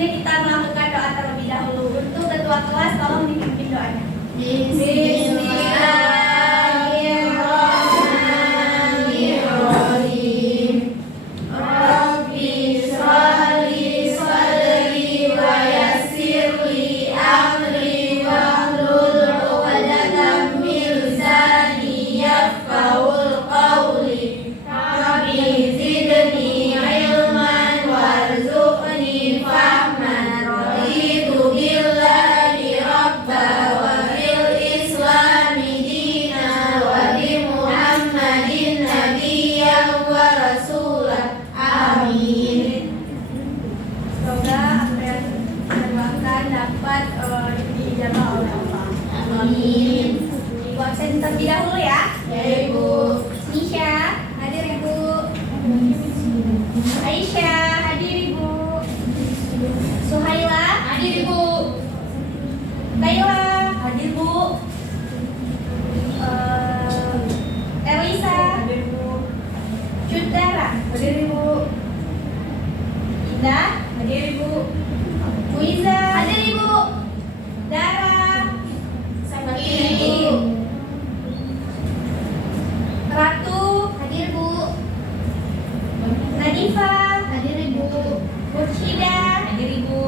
selanjutnya kita melakukan doa terlebih dahulu. Untuk ketua kelas tolong dipimpin doanya. Bismillahirrahmanirrahim. Rabbi sholli sadri wa yassirli amri wahlul 'uqdatam min lisani yafqahul qawli. Rabbi zidni ilman warzuqni fahman. Raditu billahi rabba wa bil islami dina wa bi Muhammadin nabiyyan wa rasulah. Amin. Semoga apa yang kita doakan dapat diijabah oleh Allah. Amin. Ibu absen terlebih dahulu ya. Ya Ibu. Nisha, hadir Ibu. Aisyah, hadir Ibu. Suhaila, Hadir Ibu. Laila, hadir Bu. Elisa, hadir Bu. Cudara, hadir Ibu. Indah, hadir Ibu. Muiza, hadir Ibu. Dara, Hadir Ibu. Ratu, hadir Bu. Nadifa, Hadir Ibu. Mursyida, hadir Ibu.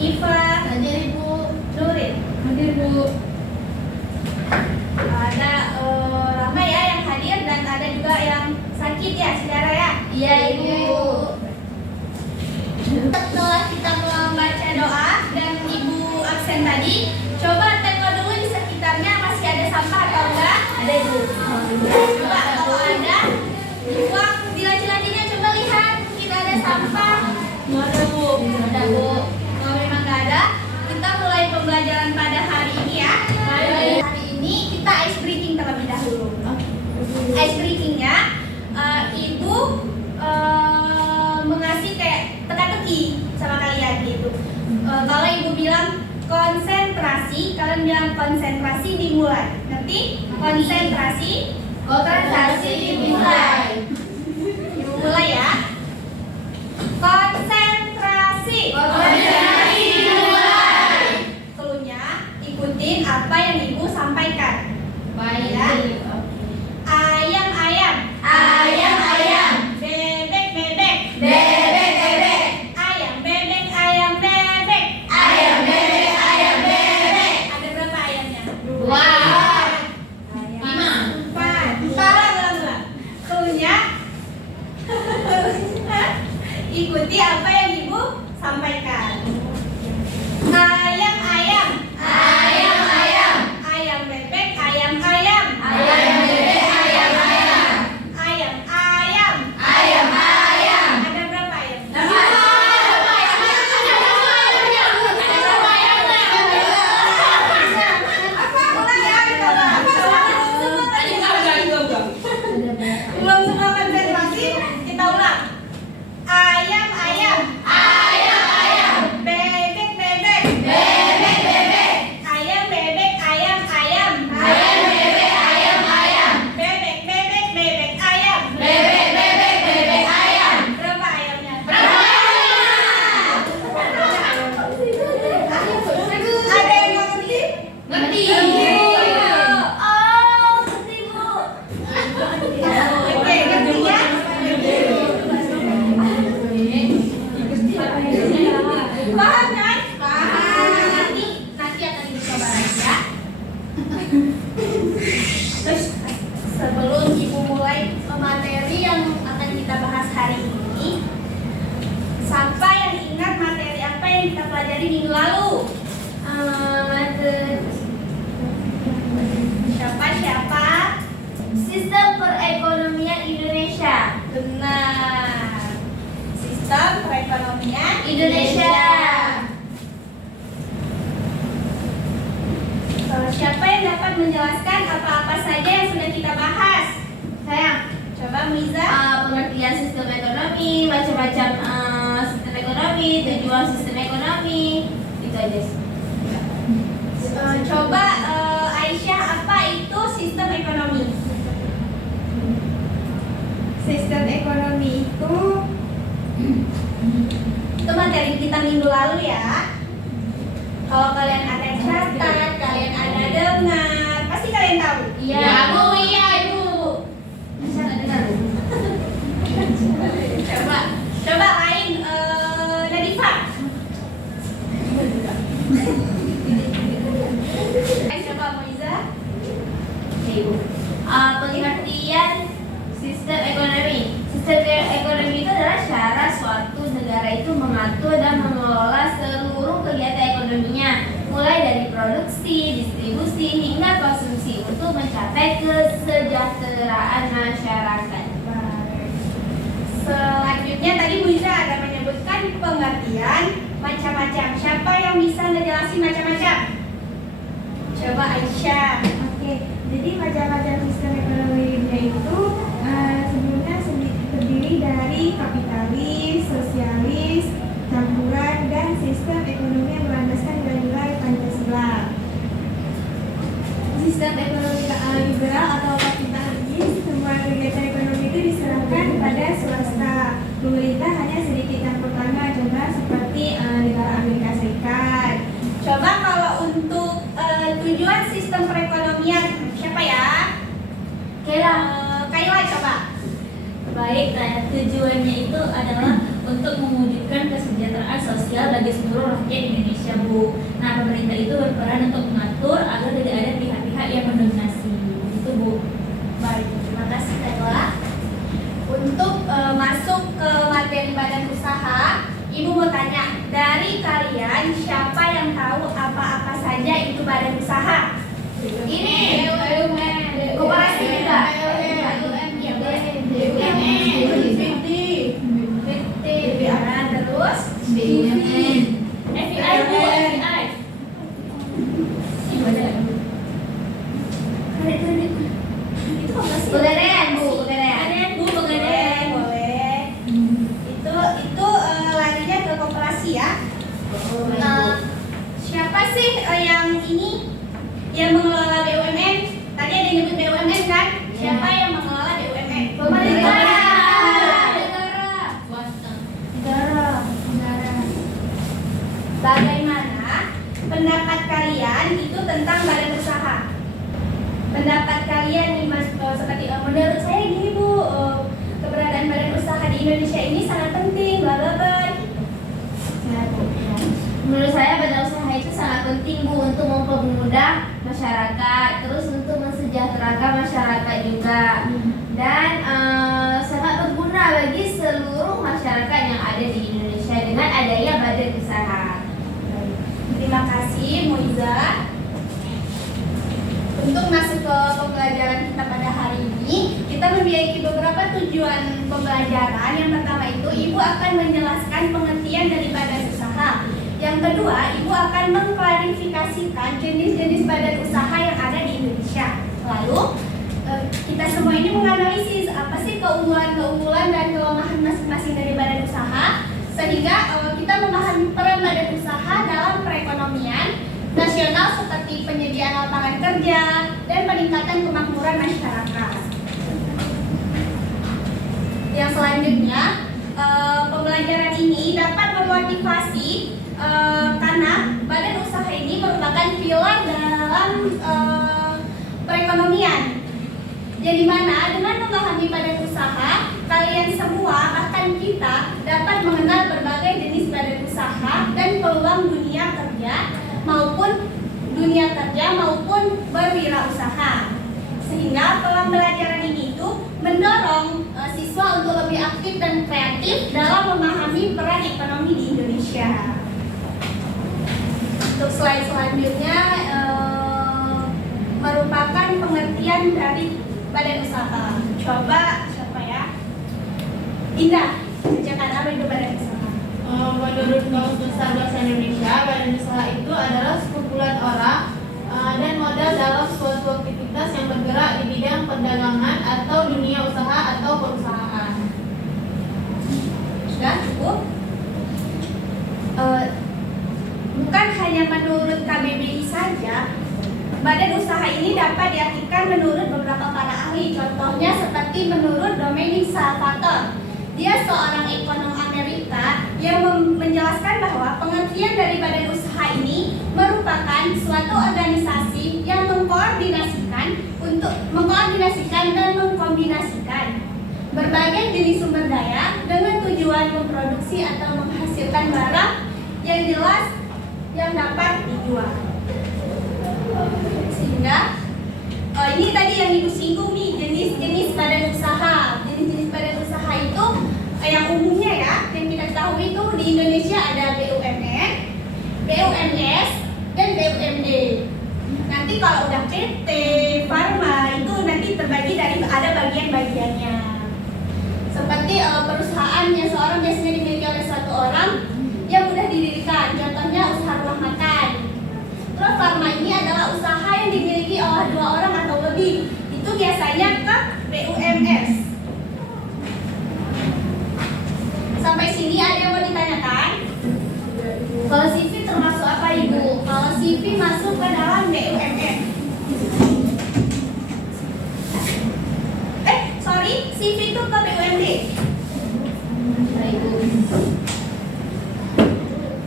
Iva, Hadir Ibu. Nurin, Hadir Bu. ada ramai ya yang hadir dan ada juga yang sakit ya saudara ya. Iya Ibu. Setelah kita membaca doa dan Ibu absen tadi, coba tengok dulu di sekitarnya masih ada sampah atau enggak? Ada Ibu. Coba kalau ada, buang di laci-lacinya, coba lihat mungkin ada sampah. Nggak ada Bu. Ada Bu. Kalau memang nggak ada, kita mulai pembelajaran pada hari ini ya. Baik. Hari ini kita ice breaking terlebih dahulu. Ice breakingnya, Ibu mengasih kayak teka-teki sama kalian gitu. Kalau Ibu bilang konsentrasi, kalian bilang konsentrasi dimulai. Nanti konsentrasi dimulai. Ibu mulai ya. Konsentrasi. Konsentrasi dimulai. Cluenya ikutin apa yang Ibu sampaikan. Baik. Ya. Ayam-ayam. Ayam-ayam. Bebek-bebek. Bebek-bebek. Ayam bebek, ayam bebek. Ayam bebek. Ayam bebek. Ada berapa ayamnya? Dua. Ayam. Lima. Empat. Ulang. Cluenya ikuti apa yang Ibu sampaikan. Ayam-ayam. Ayam-ayam. Ayam bebek, ayam-ayam. Ayam bebek. Ayam-ayam. Ayam-ayam. Ayam-ayam. Ada berapa ayam? Apa? Ulang ya, coba. Belum semua konsentrasi, kita ulang. Ayam-ayam. Ayam-ayam. Bebek-bebek. Bebek-bebek. Ayam bebek, ayam-ayam. Ayam bebek. Ayam-ayam. Bebek-bebek, bebek ayam. Bebek-bebek. Bebek ayam. Berapa ayamnya? Berapa? Ada yang ngerti? Ngerti. Oh, ngerti Bu. Oke, ngerti ya? Paham kan? Paham. Nanti akan dicoba lagi ya. Terus sebelum Ibu mulai materi yang akan kita bahas hari ini, siapa yang ingat materi apa yang kita pelajari minggu lalu? Siapa? Sistem perekonomian Indonesia. Benar. Sistem perekonomian Indonesia. Siapa yang dapat menjelaskan apa-apa saja yang sudah kita bahas? Saya. Coba Miza. Pengertian sistem ekonomi, macam-macam sistem ekonomi, tujuan sistem ekonomi, itu aja. Coba Aisyah, apa itu sistem ekonomi? Sistem ekonomi itu Itu materi materi kita minggu lalu ya. Kalau kalian ada catat, kalian ada dengar, pasti kalian tahu. Iya, Bu. Iya, Ibu. Bisa nggak dengar, Bu? Coba lain Nadifa. Coba Moiza. Oke, Ibu. Pengertian sistem ekonomi. Sistem ekonomi itu adalah cara suatu negara itu mengatur dan mengelola seluruh kegiatan ekonominya, mulai dari produksi, distribusi, hingga konsumsi untuk mencapai kesejahteraan masyarakat. Selanjutnya tadi Bu Iza ada menyebutkan pengertian macam-macam. Siapa yang bisa ngejelasin macam-macam? Coba Aisyah. Oke, jadi macam-macam sistem ekonomi dunia itu sebelumnya terdiri dari kapitalis, sosialis, campuran, dan sistem ekonomi yang berlandaskan nilai-nilai Pancasila. Sistem ekonomi liberal atau kapitalis, semua kegiatan ekonomi itu diserahkan kepada swasta. Pemerintah hanya sedikit campur tangan, contoh seperti negara Amerika Serikat. Coba kalau untuk tujuan sistem perekonomian siapa ya? Kaila coba. Baik, nah, tujuannya itu adalah untuk mewujudkan kesejahteraan sosial bagi seluruh rakyat Indonesia, Bu. Nah, pemerintah itu berperan untuk mengatur agar tidak ada pihak-pihak yang mendominasi. Itu, Bu. Baik, terima kasih Kaila. Untuk masuk ke materi badan usaha, Ibu mau tanya, dari kalian siapa yang tahu apa-apa saja itu badan usaha? Ini koperasi juga. Terus BUMN. FPI, Bu, FPI. Itu koperasi. Pegadaian, Bu. Pegadaian, Bu, pegadaian. Boleh. Itu larinya ke koperasi ya. Siapa sih yang ini yang mengelola BUMN? Tadi ada yang nyebut BUMN kan? Siapa yang mengelola BUMN? Pemerintah. Bagaimana pendapat kalian itu tentang badan usaha? Pendapat kalian nih Mas, seperti menurut saya gini Bu, keberadaan badan usaha di Indonesia ini sangat penting, bla bla bla gitu. Menurut saya badan usaha itu sangat penting, Bu, untuk mempermudah masyarakat, terus untuk mensejahterakan masyarakat juga, dan sangat berguna bagi seluruh masyarakat yang ada di Indonesia dengan adanya badan usaha. Terima kasih Moiza. Untuk masuk ke pembelajaran kita pada hari ini, kita memiliki beberapa tujuan pembelajaran. Yang pertama itu, Ibu akan menjelaskan pengertian dari badan usaha. Yang kedua, Ibu akan mengklarifikasikan jenis-jenis badan usaha yang ada di Indonesia. Lalu, kita semua ini menganalisis apa sih keunggulan-keunggulan dan kelemahan masing-masing dari badan usaha, sehingga kita memahami peran badan usaha dalam perekonomian nasional seperti penyediaan lapangan kerja dan peningkatan kemakmuran masyarakat. Yang selanjutnya, pembelajaran ini dapat memotivasi karena badan usaha ini merupakan pilar dalam perekonomian. Jadi mana dengan memahami badan usaha, kalian semua bahkan kita dapat mengenal berbagai jenis badan usaha dan peluang dunia kerja maupun berwirausaha. Sehingga pembelajaran ini itu mendorong siswa untuk lebih aktif dan kreatif dalam memahami peran ekonomi di Indonesia. Untuk slide selanjutnya merupakan pengertian dari badan usaha. Coba siapa ya? Indah, kerjakan apa itu badan usaha? Menurut Kamus Besar Bahasa Indonesia, badan usaha itu adalah sekumpulan orang dan modal dalam suatu aktivitas yang bergerak di bidang perdagangan atau dunia usaha atau perusahaan. Sudah cukup? Bukan hanya menurut KBBI saja, badan usaha ini dapat diartikan menurut beberapa para ahli. Contohnya seperti menurut Dominic Salvatore. Dia seorang ekonom Amerika yang menjelaskan bahwa pengertian dari badan usaha ini merupakan suatu organisasi yang mengkoordinasikan dan mengkombinasikan berbagai jenis sumber daya dengan tujuan memproduksi atau menghasilkan barang yang jelas yang dapat dijual. Sehingga ini tadi yang Ibu singgung nih, jenis-jenis badan usaha. Jenis-jenis badan usaha itu yang umumnya ya, yang kita tahu itu di Indonesia ada BUMN, BUMS, dan BUMD. Nanti kalau udah PT, Farma itu nanti terbagi dari ada bagian-bagiannya. Seperti perusahaan yang seorang biasanya dimiliki oleh satu orang yang mudah didirikan, contohnya usaha rumah makan. Terus Farma ini adalah usaha yang dimiliki oleh 2 orang atau lebih. Itu biasanya ke BUMS. Sampai sini ada yang mau ditanyakan? Kalau CV termasuk apa Ibu? Kalau CV masuk ke dalam BUMN. CV itu ke BUMD.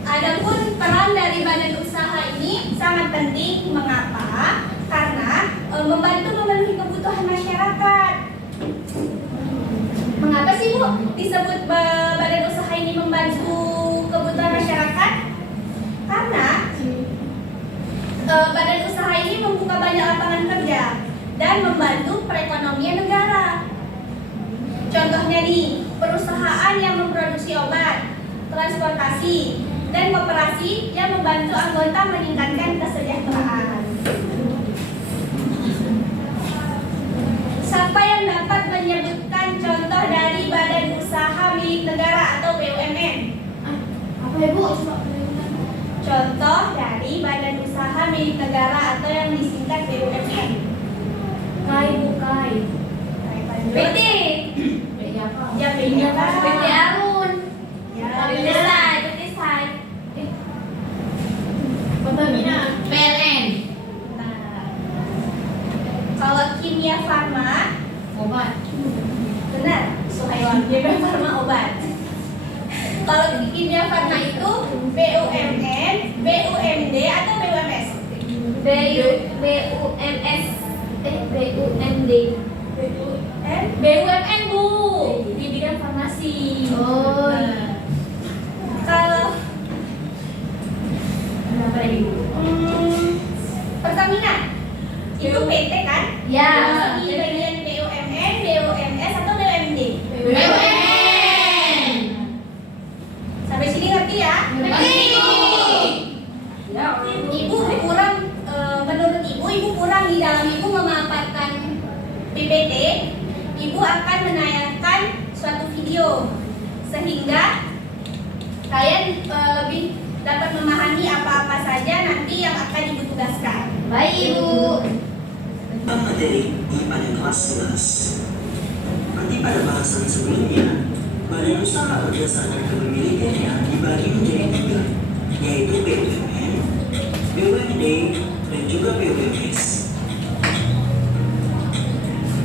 Adapun peran dari badan usaha ini sangat penting. Mengapa? Karena membantu memenuhi kebutuhan masyarakat. Mengapa sih Bu disebut badan usaha ini membantu kebutuhan masyarakat? Karena badan usaha ini membuka banyak lapangan kerja dan membantu perekonomian negara. Contohnya nih, perusahaan yang memproduksi obat, transportasi, dan koperasi yang membantu anggota meningkatkan kesejahteraan. Siapa yang dapat menyebutkan contoh dari badan usaha milik negara atau BUMN? Apa ya Bu? Contoh dari badan usaha milik negara atau yang disingkat BUMN. Kai. PT. Ya, PT apa? PT Arun. Ya, PT Sai. Pertamina. PLN. Nah, kalau Kimia Farma, Obat. benar, Suhayon. Kimia Farma obat. Kalau Kimia Farma itu BUMN, BUMD atau BUMS? BUMS. BUMD. BUMN Bu, di bidang farmasi. Oh. Kalau Apa lagi Bu? Pertamina itu PT kan? Ya. Di bagian BUMN, BUMS atau BUMD? BUMN. Sampai sini ngerti ya? Ibu kurang, menurut Ibu kurang di dalam Ibu memaparkan PPT. Ibu akan menayangkan suatu video sehingga kalian lebih dapat memahami apa-apa saja nanti yang akan Ibu tugaskan. Baik Ibu. Materi pada kelas 11. Nanti pada bahasan sebelumnya, badan usaha berdasarkan kepemilikannya dibagi menjadi 3, yaitu BUMN, BUMD, dan juga BUMS.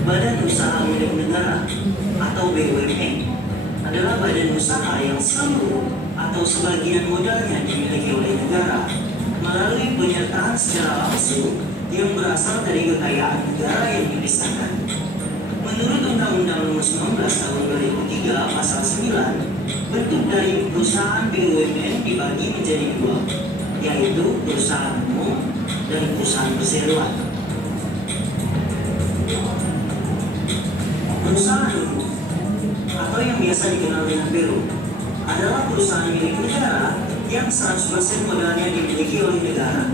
Badan usaha milik negara atau BUMN adalah badan usaha yang seluruh atau sebagian modalnya dimiliki oleh negara melalui penyertaan secara langsung yang berasal dari kekayaan negara yang dipisahkan. Menurut Undang-Undang Nomor 19 Tahun 2003 Pasal 9, bentuk dari perusahaan BUMN dibagi menjadi 2, yaitu perusahaan umum dan perusahaan perseroan. Perusahaan umum atau yang biasa dikenal dengan Peru adalah perusahaan milik negara yang 100% modalnya dimiliki oleh negara,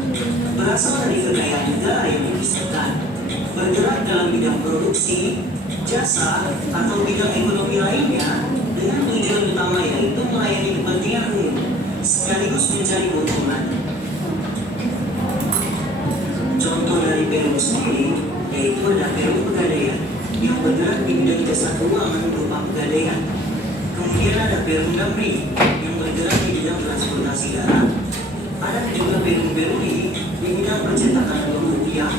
berasal dari kekayaan negara yang dipisahkan, bergerak dalam bidang produksi, jasa, atau bidang ekonomi lainnya dengan tujuan utama yaitu melayani kepentingan umum sekaligus mencari keuntungan. Contoh dari Peru sendiri yaitu ada Peru Pegadaian yang bergerak di bidang jasa keuangan berupa pegadaian. Kemudian ada Peru Damri yang bergerak di bidang transportasi darat. Ada juga Perum Berui di bidang percetakan uang rupiah,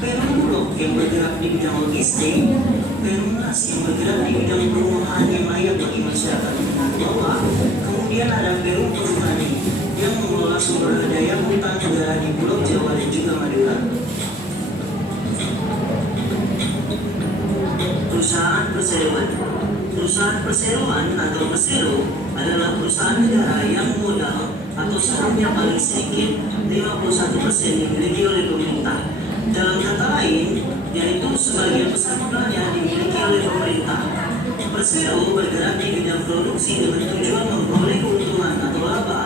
Perum Bulog yang bergerak di bidang logistik, Perum Las yang bergerak di bidang perumahan yang layak bagi masyarakat menengah bawah, kemudian ada Perum Perhutani yang mengelola sumber daya hutan negara di Pulau Jawa dan juga Madura. Perusahaan perseroan. Perusahaan perseroan atau persero adalah perusahaan negara yang modal atau sahamnya paling sedikit 51% dimiliki oleh pemerintah. Dalam kata lain, yaitu sebagian besar modalnya dimiliki oleh pemerintah. Persero bergerak di bidang produksi dengan tujuan memperoleh keuntungan atau laba.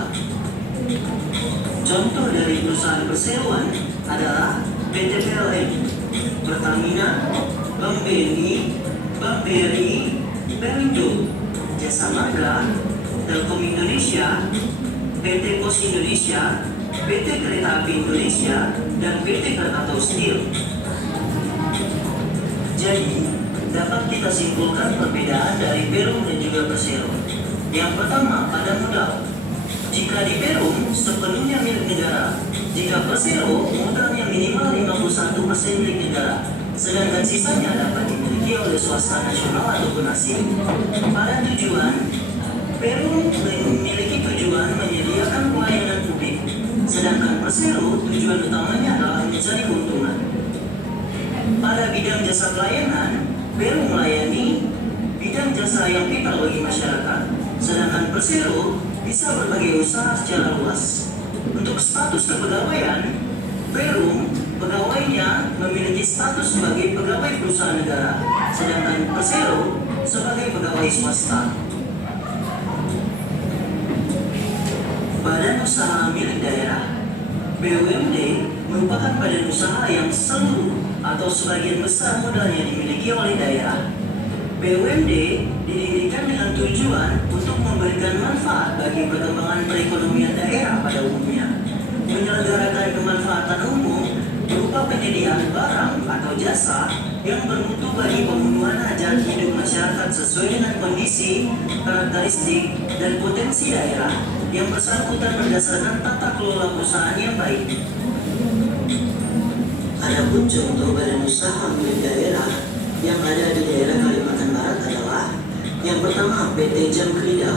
Contoh dari perusahaan perseroan adalah PT PLN, Pertamina, Bank BNI, Bank BRI, Pelindo, Jasa Marga, Telkom Indonesia, PT Pos Indonesia, PT Kereta Api Indonesia, dan PT Krakatau Steel. Jadi, dapat kita simpulkan perbedaan dari Perum dan juga Persero. Yang pertama, pada modal. Jika di Perum, sepenuhnya milik negara. Jika Persero, modalnya minimal 51% milik negara, sedangkan sisanya dapat dimiliki oleh swasta nasional ataupun asing. Pada tujuan, Perum memiliki tujuan menyediakan pelayanan publik, sedangkan Persero tujuan utamanya adalah mencari keuntungan. Pada bidang jasa pelayanan, Perum melayani bidang jasa yang vital bagi masyarakat, sedangkan Persero bisa berbagai usaha secara luas. Untuk status kepegawaian, Perum pegawainya memiliki status sebagai pegawai perusahaan negara, sedangkan Persero sebagai pegawai swasta. Badan usaha milik daerah. BUMD merupakan badan usaha yang seluruh atau sebagian besar modalnya dimiliki oleh daerah. BUMD didirikan dengan tujuan untuk memberikan manfaat bagi perkembangan perekonomian daerah pada umumnya, menyelenggarakan kemanfaatan umum berupa penyediaan barang atau jasa yang bermutu bagi pemenuhan hajat hidup masyarakat sesuai dengan kondisi, karakteristik, dan potensi daerah yang bersangkutan berdasarkan tata kelola perusahaan yang baik. Adapun contoh badan usaha milik daerah yang ada di daerah Kalimantan Barat adalah yang pertama PT Jam Krida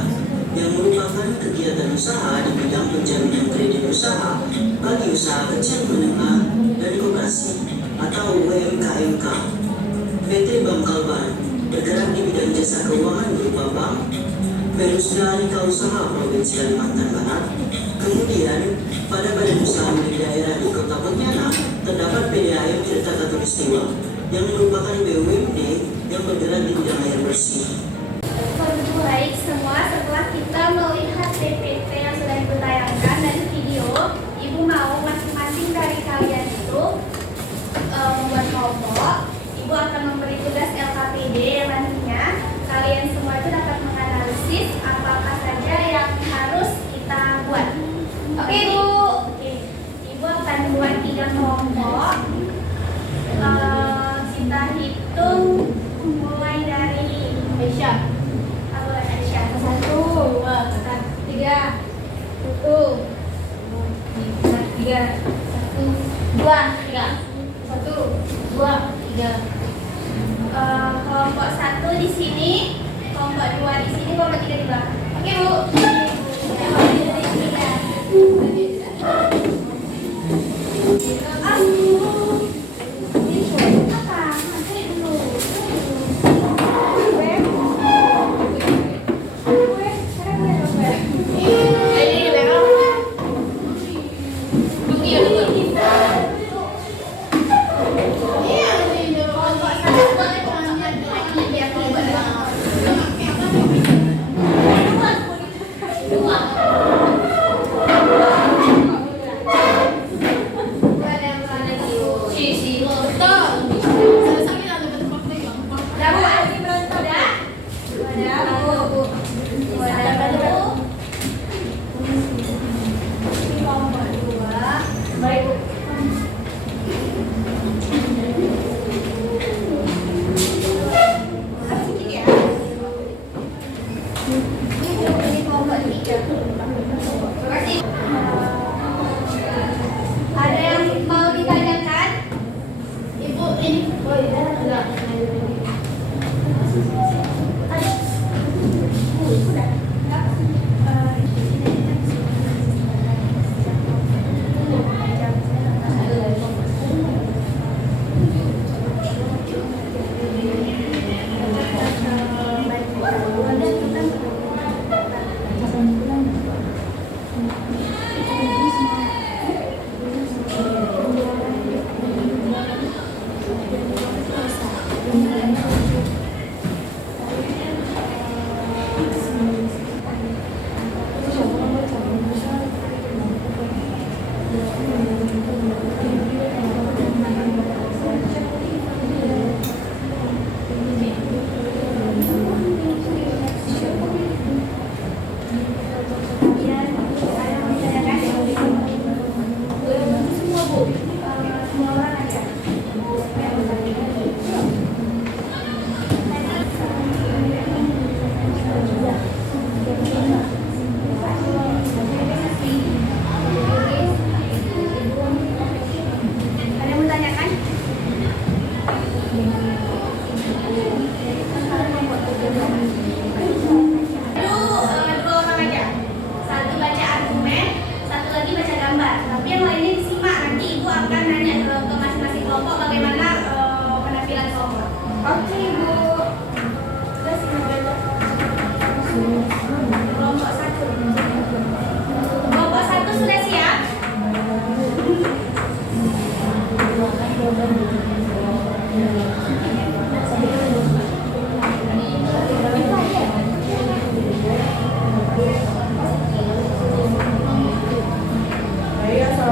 yang merupakan kegiatan usaha di bidang penjaminan kredit usaha bagi usaha kecil menengah dan koperasi atau UMKMK. PT Bank Kalbar bergerak di bidang jasa keuangan berupa bank, Perusda Aneka Usaha Provinsi Kalimantan Barat. Kemudian pada badan usaha milik daerah di Kota Pontianak terdapat PDAM Tirta Katulistiwa yang merupakan BUMD yang bergerak di bidang air bersih. Baik semua, setelah kita melihat PPT yang sudah Ibu tayangkan dan video, Ibu mau masing-masing dari kalian itu membuat kelompok. Ibu akan memberi tugas LKPD yang nantinya kalian semua itu dapat menganalisis apakah saja yang harus kita buat. Oke Ibu? Oke. Ibu akan buat 3 kelompok. Kita hitung mulai dari Aisyah. 1, 2, 3, 1, 3, 1, 2, 3. Kelompok 1 di sini, kelompok 2 di sini, kelompok 3 di belakang. Oke Bu.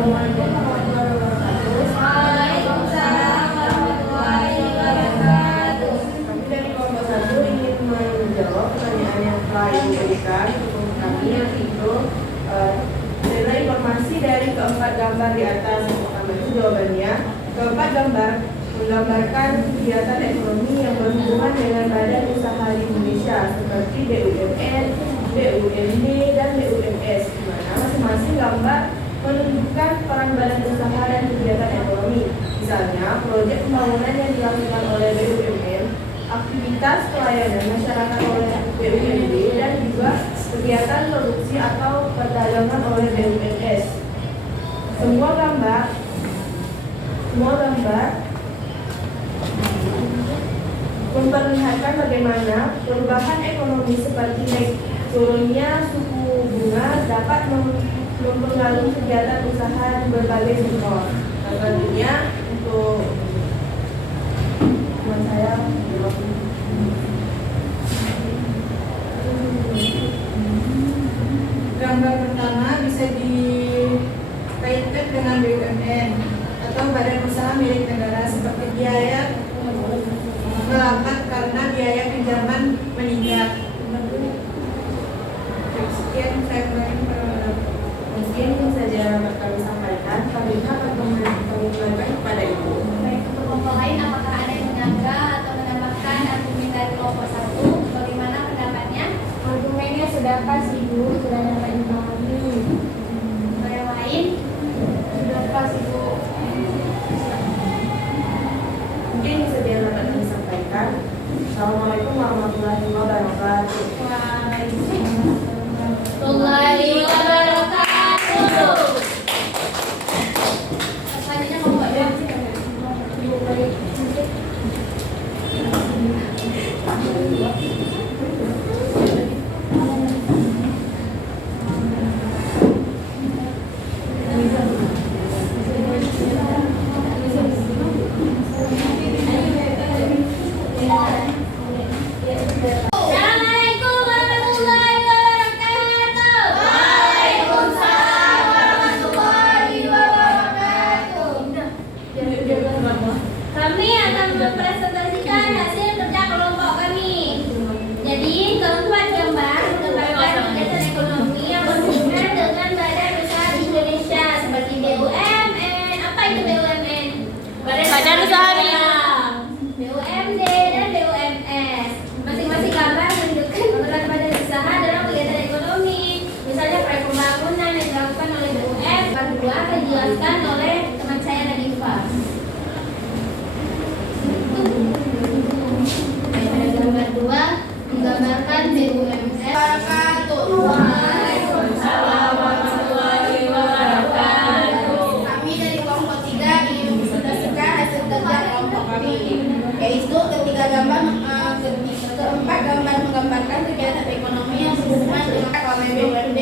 Assalamualaikum warahmatullahi wabarakatuh. Waalaikumsalam warahmatullahi wabarakatuh. Kami dari kelompok 1 ingin menjawab pertanyaan yang telah Ibu berikan untuk kami, yaitu adalah informasi dari keempat gambar di atas. Pertama itu jawabannya, keempat gambar menggambarkan kegiatan ekonomi yang berhubungan dengan badan usaha di Indonesia seperti BUMN, BUMD, dan BUMS, di mana masing-masing gambar menunjukkan peran badan usaha dan kegiatan ekonomi. Misalnya, proyek pembangunan yang dilakukan oleh BUMN, aktivitas pelayanan masyarakat oleh BUMD, dan juga kegiatan produksi atau perdagangan oleh BUMS. Semua gambar memperlihatkan bagaimana perubahan ekonomi seperti naik turunnya suku bunga dapat mempengaruhi kegiatan usaha di berbagai sektor. Nah, selanjutnya untuk teman saya, Gambar pertama bisa dikaitkan dengan BUMN atau badan usaha milik negara seperti biaya melambat karena biaya pinjaman meningkat. Sekian saya ulangi mungkin itu saja dapat kami sampaikan. Kami dapat kembalikan kepada Ibu. Baik, untuk kelompok lain, apakah ada yang menyanggah atau menambahkan argumen dari kelompok 1? Bagaimana pendapatnya? Argumennya sudah pas Ibu, sudah dapat dipahami. Untuk yang lain? Sudah pas Ibu. Mungkin itu saja yang dapat kami sampaikan. Assalamualaikum warahmatullahi wabarakatuh. Warahmatullahi wabarakatuh. Selanjutnya kelompok 2. Assalamualaikum warahmatullahi wabarakatuh. Waalaikumsalam warahmatullahi wabarakatuh. Kami akan mempresentasikan hasil kerja kelompok kami. Jadi, keempat gambar menggambarkan kegiatan ekonomi yang berhubungan dengan badan usaha di Indonesia seperti BUMN. Apa itu BUMN? Badan usaha BUMD dan BUMS. Masing-masing gambar menunjukkan peran badan usaha dalam kegiatan ekonomi. Misalnya proyek pembangunan yang dilakukan oleh BUM. Gambar 2 akan dijelaskan oleh teman saya Nadifa. Pada gambar 2 menggambarkan BUMS. Waalaikumsalam warahmatullahi wabarakatuh. Kami dari kelompok 3 ingin mempresentasikan hasil kerja kelompok kami, yaitu keempat gambar menggambarkan kegiatan ekonomi yang berhubungan dengan oleh BUMD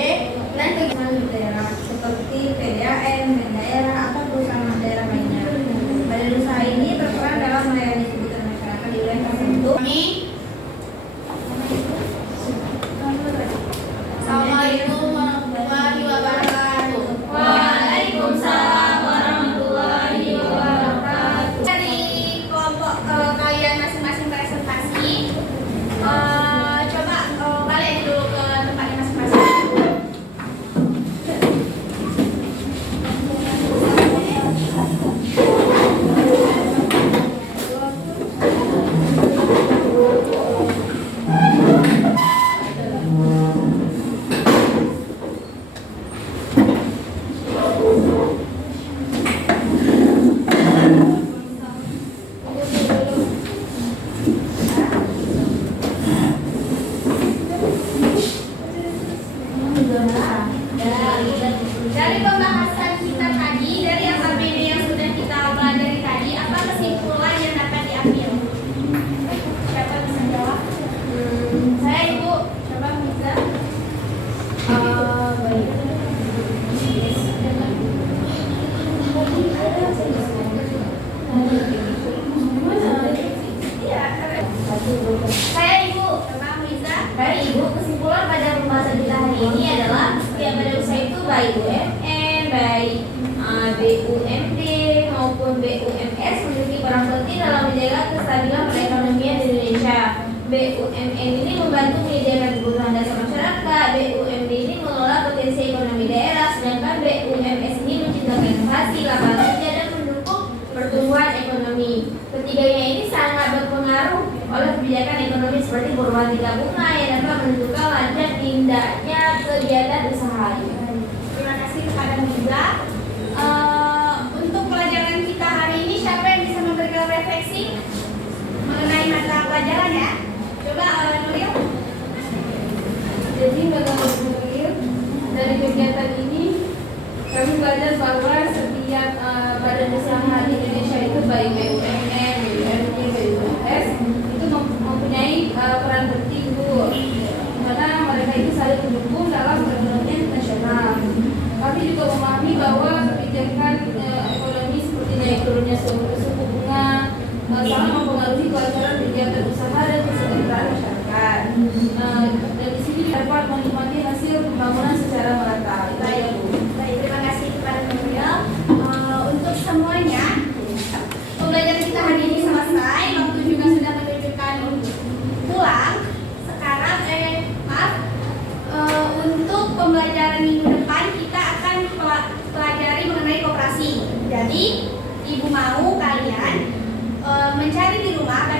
dan kegiatan daerah seperti PDAM, dan daerah atau perusahaan daerah lainnya. Badan usaha ini berperan dalam melayani kebutuhan masyarakat di wilayah tertentu. Assalamualaikum warahmatullahi wabarakatuh. Waalaikumsalam warahmatullahi wabarakatuh. Dari kelompok kalian masing-masing presentasi, coba balik dulu ke tempatnya masing-masing. Dari pembahasan kita tadi, dari AKBD yang sudah kita pelajari tadi, apa kesimpulan yang dapat diambil? Siapa bisa jawab? Saya Ibu, coba bisa. Baik. Saya Ibu, coba bisa. Baik Ibu, kesimpulan pada pembahasan kita hari ini adalah setiap badan usaha itu baik BUMN, baik BUMD maupun BUMS memiliki peran penting dalam menjaga kestabilan perekonomian di Indonesia. BUMN ini membantu menyediakan kebutuhan dasar masyarakat, BUMD ini mengelola potensi ekonomi daerah, sedangkan BUMS ini menciptakan inovasi, lapangan kerja, dan mendukung pertumbuhan ekonomi. Ketiganya ini sangat berpengaruh oleh kebijakan ekonomi seperti perubahan tingkat bunga yang dapat menentukan lanjut tindaknya kegiatan usaha. Terima kasih kepada Nubila. Untuk pelajaran kita hari ini, siapa yang bisa memberikan refleksi mengenai mata pelajaran ya? Coba Nuril. Jadi menurut Nuril, dari kegiatan ini kami belajar bahwa setiap badan usaha di Indonesia itu baik BUMN, BUMD, BUMS itu mempunyai peran penting Bu, karena mereka itu saling mendukung dalam perekonomian nasional. Kami juga memahami bahwa kebijakan ekonomi seperti naik turunnya suku bunga sangat mempengaruhi kelancaran kegiatan usaha dan kesejahteraan masyarakat. Dan di sini dapat menikmati hasil pembangunan secara merata. Itu ya Bu. Baik, terima kasih kepada Nuril. Untuk semuanya, pembelajaran kita hari ini selesai. Waktu juga sudah menunjukkan pulang. Sekarang, untuk pembelajaran minggu depan kita akan pelajari mengenai koperasi. Jadi, Ibu mau kalian mencari di rumah